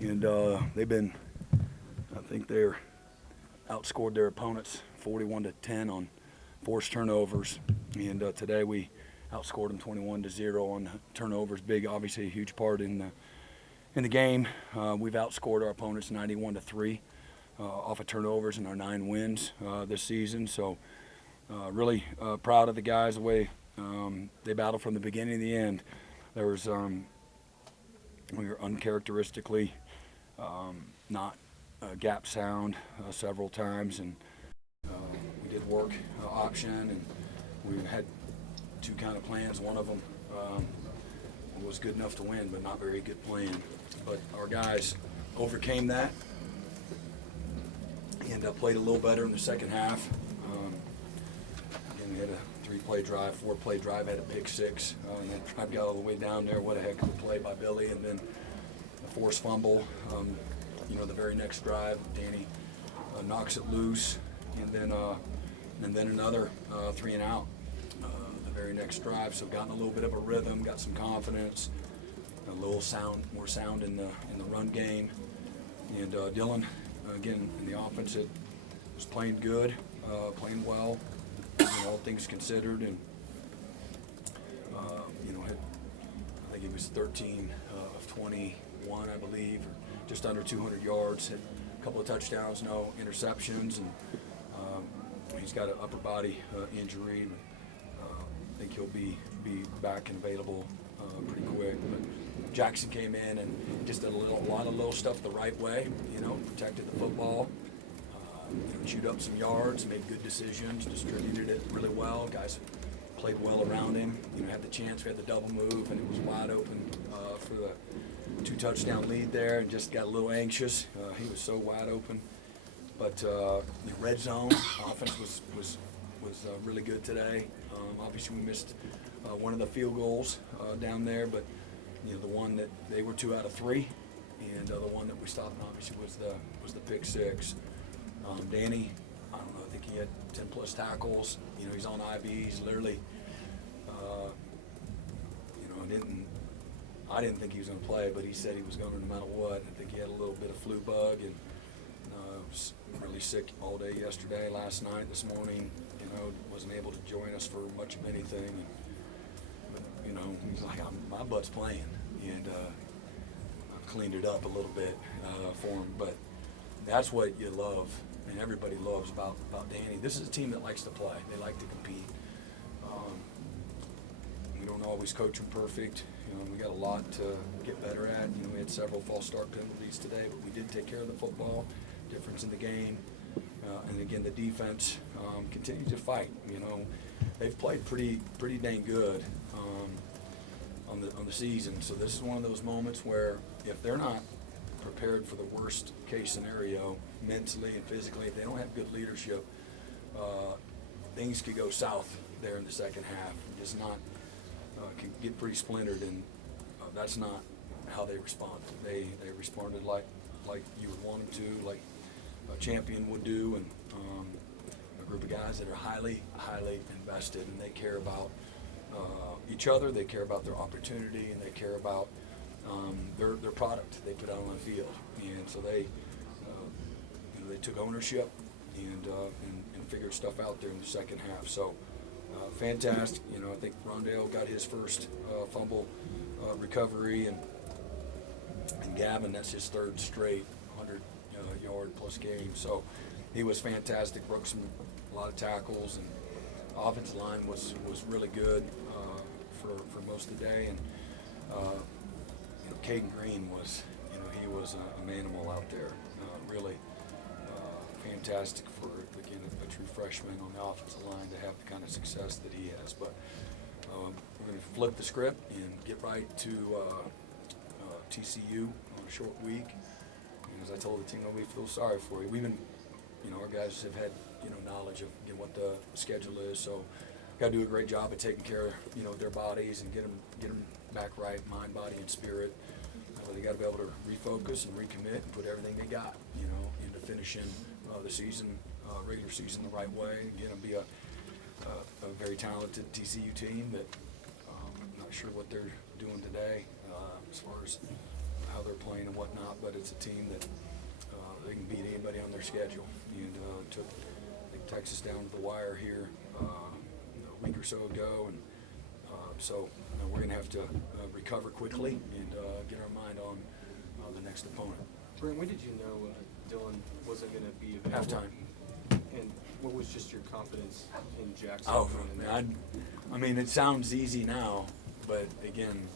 and I think they're outscored their opponents 41-10 on forced turnovers, and today we outscored them 21-0 on turnovers. Big, obviously, a huge part in the game. We've outscored our opponents 91-3 off of turnovers in our 9 wins this season. So really proud of the guys, the way they battled from the beginning to the end. There was we were uncharacteristically not gap sound several times, and we did work option, and we had 2 kind of plans. One of them was good enough to win, but not very good plan. But our guys overcame that and played a little better in the second half. Again, we had a 3-play drive, 4-play drive, had a pick 6, and that drive got all the way down there. What a heck of a play by Billy, and then a forced fumble. The very next drive, Danny knocks it loose, and then another 3 and out the very next drive. So gotten a little bit of a rhythm, got some confidence, a little more sound in the run game, and Dylan again in the offense it was playing good, playing well, all things considered, and I think he was 13 of 21, I believe, or just under 200 yards, had a couple of touchdowns, no interceptions, and he's got an upper body injury. I think he'll be back and available pretty quick. But Jackson came in and just did a lot of little stuff the right way. Protected the football, chewed up some yards, made good decisions, distributed it really well. Guys played well around him. Had the chance. We had the double move, and it was wide open for the 2-touchdown lead there, and just got a little anxious. He was so wide open. But the red zone offense was really good today. Obviously, we missed one of the field goals down there, but the one that they were 2 out of 3, and the one that we stopped obviously was the pick 6. Danny, I don't know, I think he had 10+ tackles. He's on IVs, literally. I didn't think he was going to play, but he said he was going to no matter what. I think he had a little bit of flu bug, and was really sick all day yesterday, last night, this morning. Wasn't able to join us for much of anything. And, he's like, my butt's playing, and I cleaned it up a little bit for him. But that's what you love, and everybody loves about Danny. This is a team that likes to play. They like to compete. We don't always coach them perfect. We got a lot to get better at. We had several false start penalties today, but we did take care of the football. Difference in the game. And again, the defense continued to fight. They've played pretty dang good on the season. So this is one of those moments where if they're not prepared for the worst case scenario mentally and physically, if they don't have good leadership, things could go south there in the second half. Just not can get pretty splintered, and that's not how they responded. They responded like you would want them to, like a champion would do, and a group of guys that are highly invested, and they care about each other, they care about their opportunity, and they care about their product they put out on the field. And so they took ownership and figured stuff out there in the second half. So fantastic. I think Rondale got his first fumble recovery, and Gavin, that's his 3rd straight 100-yard plus game. So he was fantastic. Broke a lot of tackles, and offensive line was really good for most of the day. And Caden Green was he was a manimal out there. Really fantastic for, again, a true freshman on the offensive line to have the kind of success that he has. But we're going to flip the script and get right to TCU on a short week. And as I told the team, we feel sorry for you. We've been, our guys have had, knowledge of what the schedule is. So got to do a great job of taking care of, their bodies and get them back right, mind, body, and spirit. They got to be able to refocus and recommit and put everything they got, into finishing the season, regular season, the right way. Again, be a very talented TCU team that I'm not sure what they're doing today as far as how they're playing and whatnot, but it's it's a team that they can beat anybody on their schedule. And took Texas down to the wire here a week or so ago, and so we're going to have to recover quickly and get our mind on the next opponent. Brent, when did you know Dylan wasn't going to be available? Halftime. And what was just your confidence in Jackson? Oh, I mean, it sounds easy now, but again,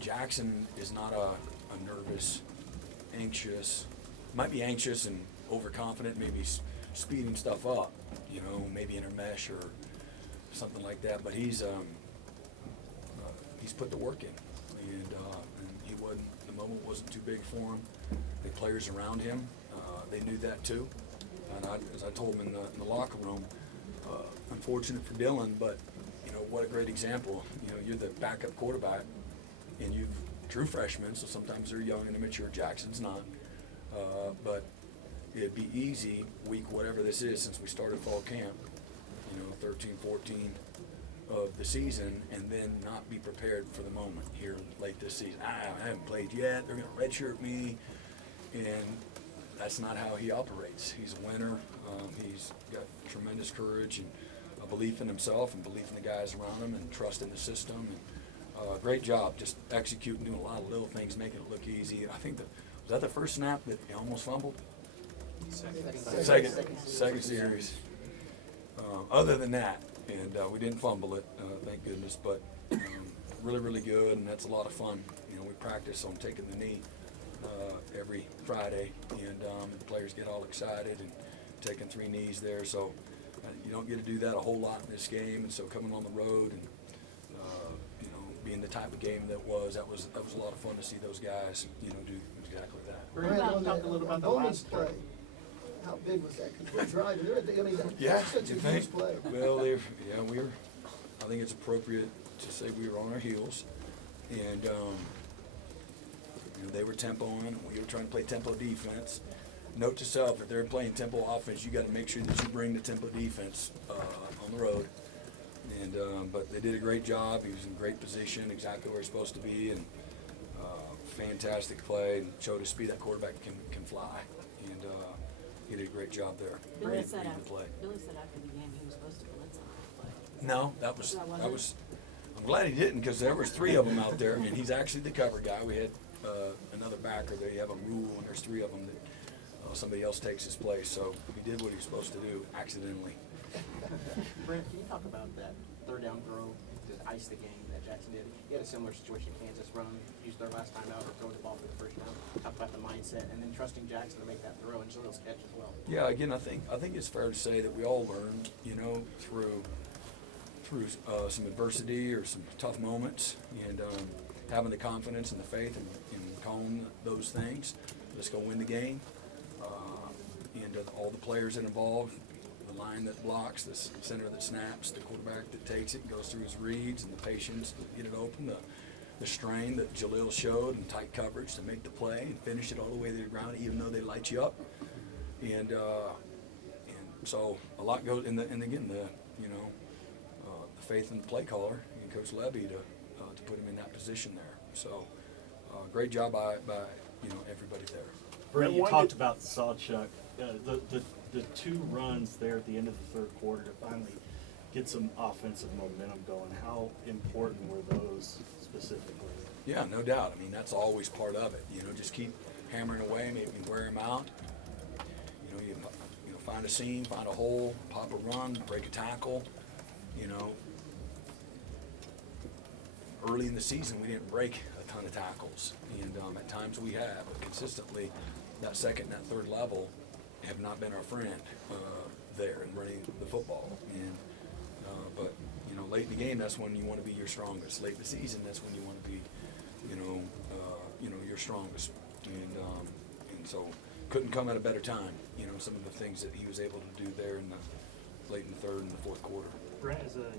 Jackson is not a nervous, anxious, might be anxious and overconfident, maybe speeding stuff up, maybe intermesh or something like that, but he's put the work in, and he wasn't, the moment wasn't too big for him. The players around him, they knew that too, and as I told him in the locker room, unfortunate for Dylan, but what a great example. You're the backup quarterback, and you've true freshmen, so sometimes they're young and immature. Jackson's not, but it'd be easy week whatever this is since we started fall camp, 13, 14 of the season, and then not be prepared for the moment here late this season. I haven't played yet. They're going to redshirt me, and that's not how he operates. He's a winner. He's got tremendous courage and a belief in himself and belief in the guys around him and trust in the system. And great job just executing, doing a lot of little things, making it look easy. I think was that the first snap that he almost fumbled? Second series. Other than that, and we didn't fumble it, thank goodness, but really, really good, and that's a lot of fun. We practice on taking the knee every Friday, and the players get all excited and taking 3 knees there, so you don't get to do that a whole lot in this game, and so coming on the road and being the type of game that was a lot of fun to see those guys do exactly that. Brent, talk a little about the last play. How big was that? Because we're driving. That's such a huge play. Well, I think it's appropriate to say we were on our heels, and they were tempoing, and we were trying to play tempo defense. Note to self: if they're playing tempo offense, you got to make sure that you bring the tempo defense on the road. And but they did a great job. He was in great position, exactly where he's supposed to be, and fantastic play. And showed his speed. That quarterback can fly, and he did a great job there. Billy said after the game he was supposed to blitz on that play. No, that was. I'm glad he didn't, because there was 3 of them out there, and he's actually the cover guy. We had another backer there. You have a rule, and there's 3 of them that somebody else takes his place. So he did what he was supposed to do accidentally. Brent, can you talk about that third down throw to ice the game that Jackson did? You had a similar situation in Kansas, used their last time out or throwing the ball for the first down. Talk about the mindset and then trusting Jackson to make that throw and Jalil's catch as well. Yeah, again, I think it's fair to say that we all learned, through some adversity or some tough moments, and having the confidence and the faith and calling those things. Let's go win the game. And all the players that involved, the line that blocks, the center that snaps, the quarterback that takes it and goes through his reads, and the patience to get it open, the strain that Jalil showed, and tight coverage to make the play and finish it all the way to the ground, even though they light you up. And so a lot goes, and again, the faith in the play caller and Coach Levy to put him in that position there. So great job by everybody there. Brent, you talked about Sawchuck. The 2 runs there at the end of the third quarter to finally get some offensive momentum going. How important were those specifically? Yeah, no doubt. I mean, that's always part of it. Just keep hammering away, maybe wear him out. You find a seam, find a hole, pop a run, break a tackle. Early in the season, we didn't break a ton of tackles, and at times we have, but consistently, that second and that third level have not been our friend there in running the football. And but late in the game, that's when you want to be your strongest. Late in the season, that's when you want to be, your strongest. And so couldn't come at a better time. Some of the things that he was able to do there in the late in the third and the fourth quarter. Brent, as a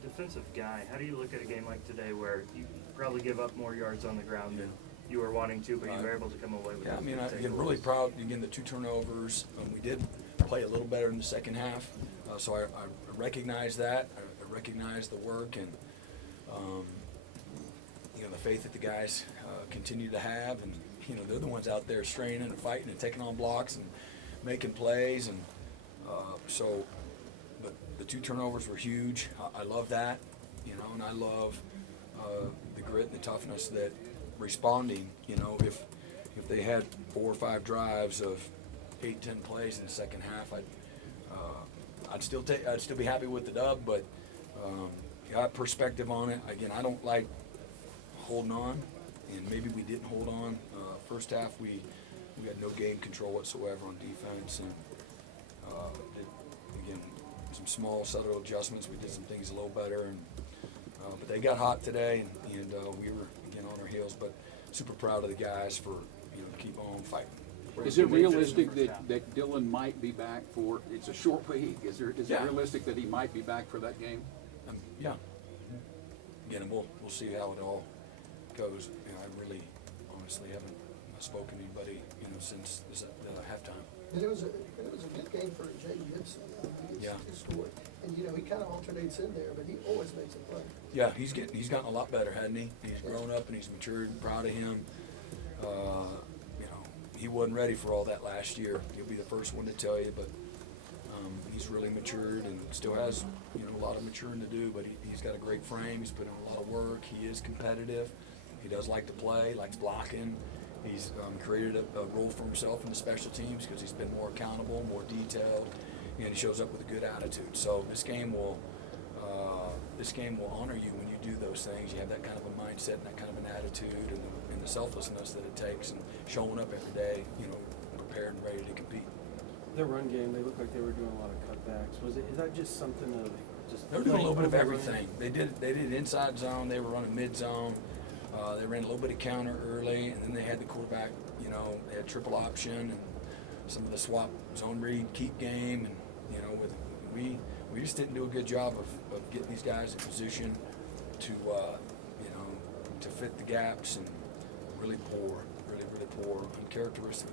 defensive guy, how do you look at a game like today where you probably give up more yards on the ground than you were wanting to, but you were able to come away with it? Yeah, I mean, I'm really proud. Again, the 2 turnovers. We did play a little better in the second half, so I recognize that. I recognize the work and the faith that the guys continue to have, and they're the ones out there straining and fighting and taking on blocks and making plays. And but the 2 turnovers were huge. I love that, and I love the grit and the toughness that responding, if they had 4 or 5 drives of 8, 10 plays in the second half, I'd still be happy with the dub, but got perspective on it. Again, I don't like holding on, and maybe we didn't hold on. First half, we had no game control whatsoever on defense, and again, some small subtle adjustments. We did some things a little better, and but they got hot today, and we were again on our heels. But super proud of the guys for keep on fighting. Is it realistic that Dylan might be back for? It's a short week. Is it realistic that he might be back for that game? Yeah. Again, and we'll see how it all goes. I really, honestly, haven't spoken to anybody since the halftime. And it was a good game for Jay Gibson. He scored, and he kind of alternates in there, but he always makes a play. Yeah, he's gotten a lot better, hasn't he? He's grown up and he's matured. And proud of him. He wasn't ready for all that last year. He'll be the first one to tell you, but he's really matured and still has a lot of maturing to do. But he's got a great frame. He's put in a lot of work. He is competitive. He does like to play, likes blocking. He's created a role for himself in the special teams because he's been more accountable, more detailed, and he shows up with a good attitude. So this game will honor you when you do those things. You have that kind of a mindset and that kind of an attitude and the selflessness that it takes and showing up every day, prepared and ready to compete. Their run game, they looked like they were doing a lot of cutbacks. Is that just something of just? They were doing a little bit of everything. They did inside zone. They were running mid zone. They ran a little bit of counter early, and then they had the quarterback. They had triple option and some of the swap zone read, keep game, and we just didn't do a good job of getting these guys in position to fit the gaps, and really poor, uncharacteristic.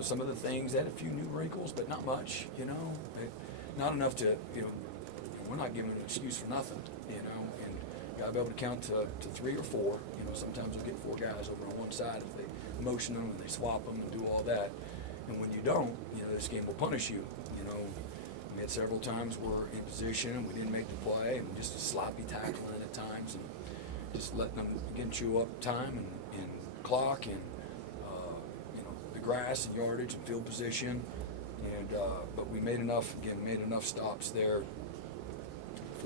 Some of the things, they had a few new wrinkles, but not much. Not enough to we're not giving an excuse for nothing. And you gotta be able to count to 3 or 4. Sometimes we'll get 4 guys over on one side if they motion them and they swap them and do all that. And when you don't, this game will punish you. We had several times we're in position and we didn't make the play, and just a sloppy tackling at times, and just letting them again chew up time and clock and the grass and yardage and field position. And but we made enough stops there.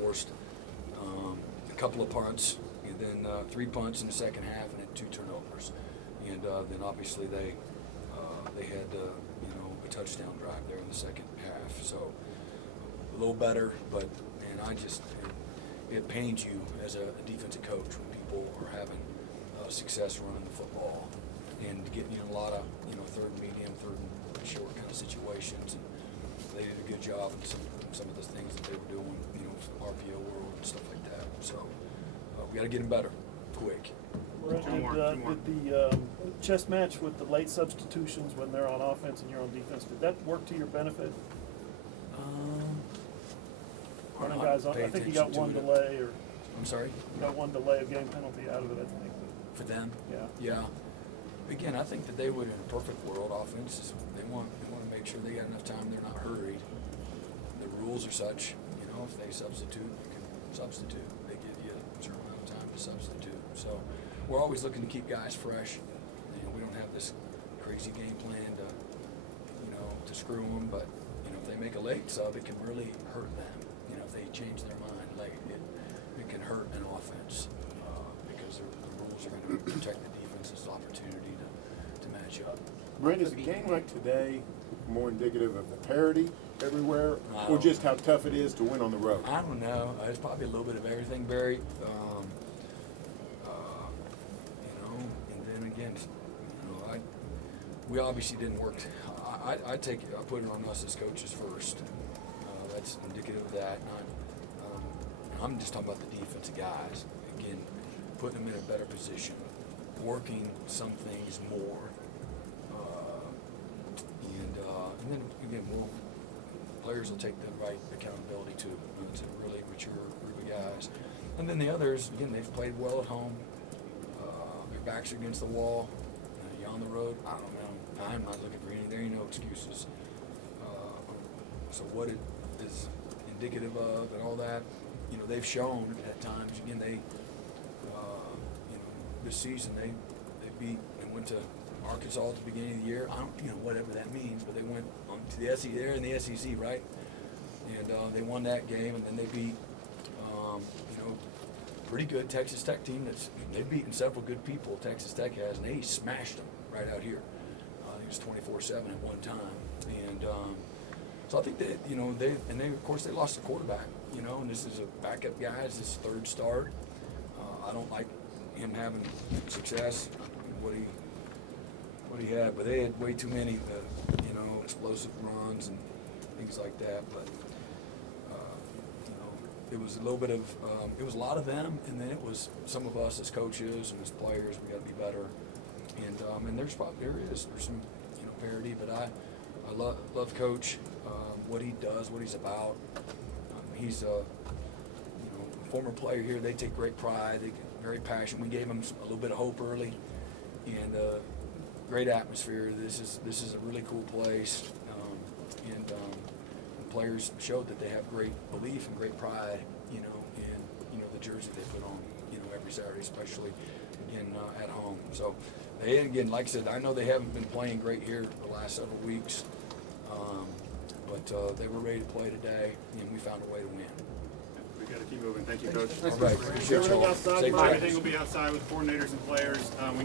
Forced a couple of punts, and then 3 punts in the second half, and then 2 turnovers. And then obviously they had a touchdown drive there in the second half. So a little better, but man, it pains you as a defensive coach when people are having success running the football and getting in a lot of third and medium, third and short kind of situations. And they did a good job in some of the things that they were doing, RPO world and stuff like that. So we got to get them better, quick. Brent, did the chess match with the late substitutions when they're on offense and you're on defense, did that work to your benefit? Running guys on, I think you got one delay, or I'm sorry? You got one delay of game penalty out of it, I think. For them? Yeah. Again, I think that they would, in a perfect world, offense, they want to make sure they got enough time, they're not hurried. The rules are such, if they substitute, you can substitute. They give you a certain amount of time to substitute. So we're always looking to keep guys fresh. We don't have this crazy game plan to screw them, but if they make a late sub, it can really hurt them. If they change their mind late, it can hurt an offense because the rules are going to protect the defense's opportunity to match up. Brent, is a game like today more indicative of the parity everywhere, or just how tough it is to win on the road? I don't know. It's probably a little bit of everything, Barry. And then again, we obviously didn't work. I put it on us as coaches first. That's indicative of that. I'm just talking about the defensive guys. Again, putting them in a better position, working some things more, and then again, players will take the right accountability too. It's a really mature group of guys. And then the others, again, they've played well at home. Their backs are against the wall. Young on the road, I don't know. I'm not looking for anything. There ain't no excuses. So what it is indicative of and all that, you know, they've shown at times. Again, they, you know, this season they went to Arkansas at the beginning of the year. I don't, you know, whatever that means, but they went on to the SEC. They're in the SEC, right? And they won that game, and then they beat, you know, pretty good Texas Tech team. They've beaten several good people. Texas Tech has, and they smashed them right out here. It was 24-7 at one time, and so I think that, you know, they of course they lost the quarterback, you know, and this is a backup guy. It's his third start. I don't like him having success. What he had, but they had way too many, you know, explosive runs and things like that. But you know, it was a little bit of, it was a lot of them, and then it was some of us as coaches and as players. We got to be better, and there's some, you know, parity. But I love Coach, what he does, what he's about. He's a, you know, former player here. They take great pride. They get very passionate. We gave him a little bit of hope early, and great atmosphere. This is a really cool place, and the players showed that they have great belief and great pride, you know, in, you know, the jersey they put on, you know, every Saturday, especially again at home. So they, again, like I said, I know they haven't been playing great here the last several weeks, but they were ready to play today, and we found a way to win. We got to keep moving. Thank you, Coach. All right, appreciate you all. Safe Everything will be outside with coordinators and players. We need